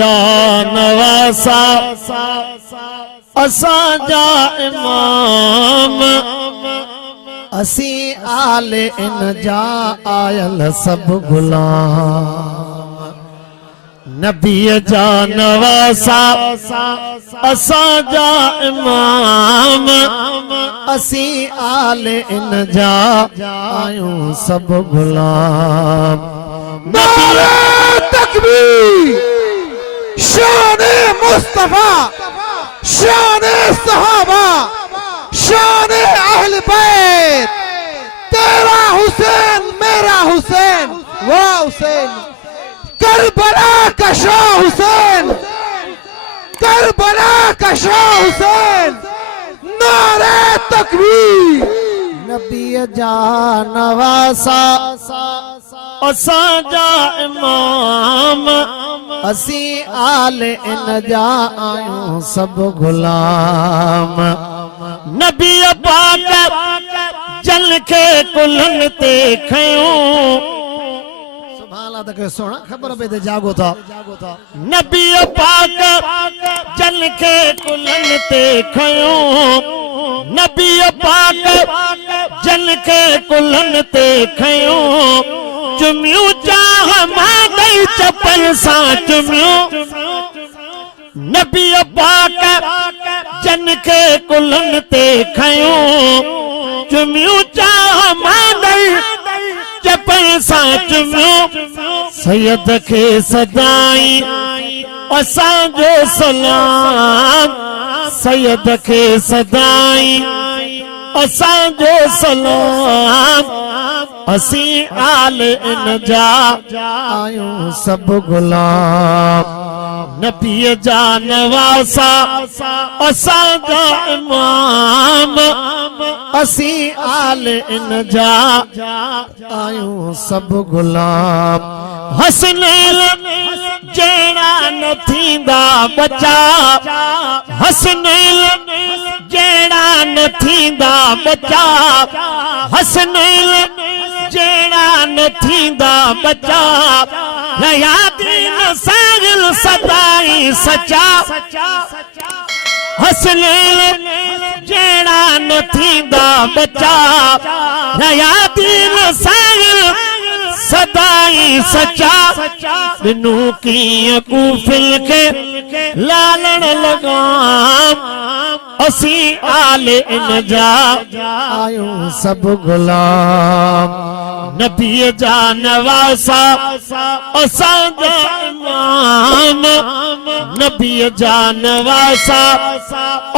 जानवासा असांजा इमाम असी आले इन जा आयल सब गुलाम नबी जानवासा असांजा इमाम असी आले इन जा आयूं सब गुलाम नारे तकबीर शान मुस्तफा शान सहाबा शान अहल बैत तेरा हुसैन मेरा हुसैन वाह हुसैन करबला का शाह हुसैन करबला का शाह हुसैन नारे तकबीर नबी जानवासा असांजा इमाम असी आले इन जा आयूं सब गुलाम नबी पाक जल के कुलन ते खयूं सुभान अल्लाह सोना खबर पे दे जागो था नबी पाक जल के कुलन ते खयूं नबी पाक जल के कुलन ते खयूं चुमियूं चाह मां गई चपल सां चुमियूं नबी पाक जन के कुलन ते खयूं चुमियूं चाह मां गई चपल सां चुमियूं सैयद के सदाई असांजो सलाम सैयद के सदाई असांजो सलाम असी आले इन जा आयूं सब गुलाम नबी जानवासा असांजा इमाम असी आले इन जा आयूं सब गुलाम हसनैल जेड़ा न थींदा बचा हसनैल जेड़ा न थींदा बचा हसनैल जेड़ा न थींदा बचा हयातीन सागिल सदाई सचा हसनैल जेड़ा न थींदा बचा हयातीन सागिल सदाई सचा बिनू की कूफिल के लालण लगाम असी आले इन जा आयूं सब गुलाम नबी जानवासा असांजा इमाम नबी जानवासा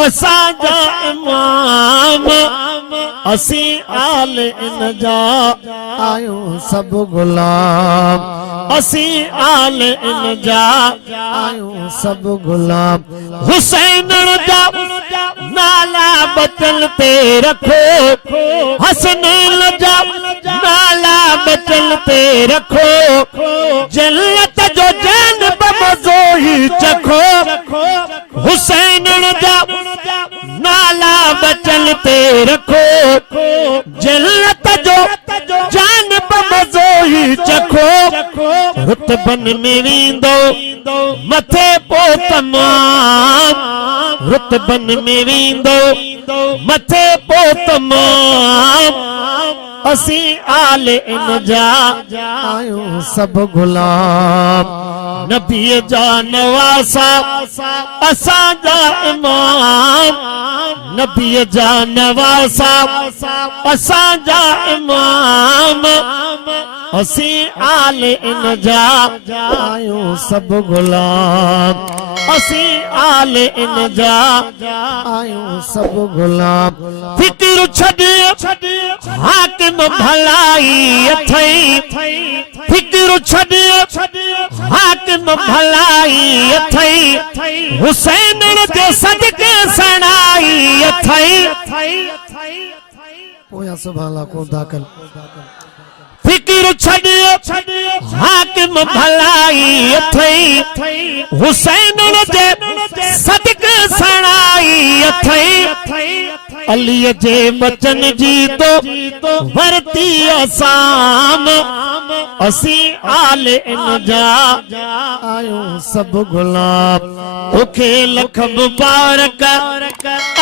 असांजा इमाम असी आले इन जा आयूं सब गुलाम असी आले इन जा आयूं सब गुलाम हुसैन जा नाला बचल ते रखो हसनैल जा नाला बचल ते रखो जन्नत जो जैन बमज़ो ही चखो हुसैन जा नाला बचल ते रखो जन्नत जो जान बमज़ो ही चखो रुतबन में वींदो मथे पो तमाम रुतबन में वींदो मथे पो तमाम असी आले इन जा आयूं सब गुलाम नबी जानवासा असांजा इमाम नबी जानवासा असांजा इमाम असी आले इन जा आयूं सब गुलाम असी आले इन जा आयूं सब गुलाम फिक्र छॾे हाकिम भलाई अथई फिक्र छॾे हाकिम भलाई अथई हुसैन जे सदके सणाई अथई पोया सुभाला को दाखल फिक्र छॾे हाकिम भलाई अथई हुसैन जे सदके सणाई अथई अली जे बचन जी तो वरती असाम असी आले इन जा आयूं सब गुलाब तोखे लख मुबारक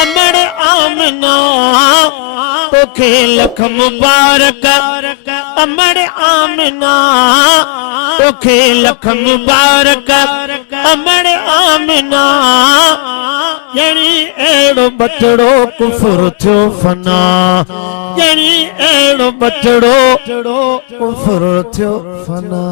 अमड़ आमना तोखे लख मुबारक अमड़ आमना तोखे लख मुबारक अमड़ आमना जणी एड़ो बचड़ो कुफर थियो फना जणी एड़ो बचड़ो कुफर थियो फना।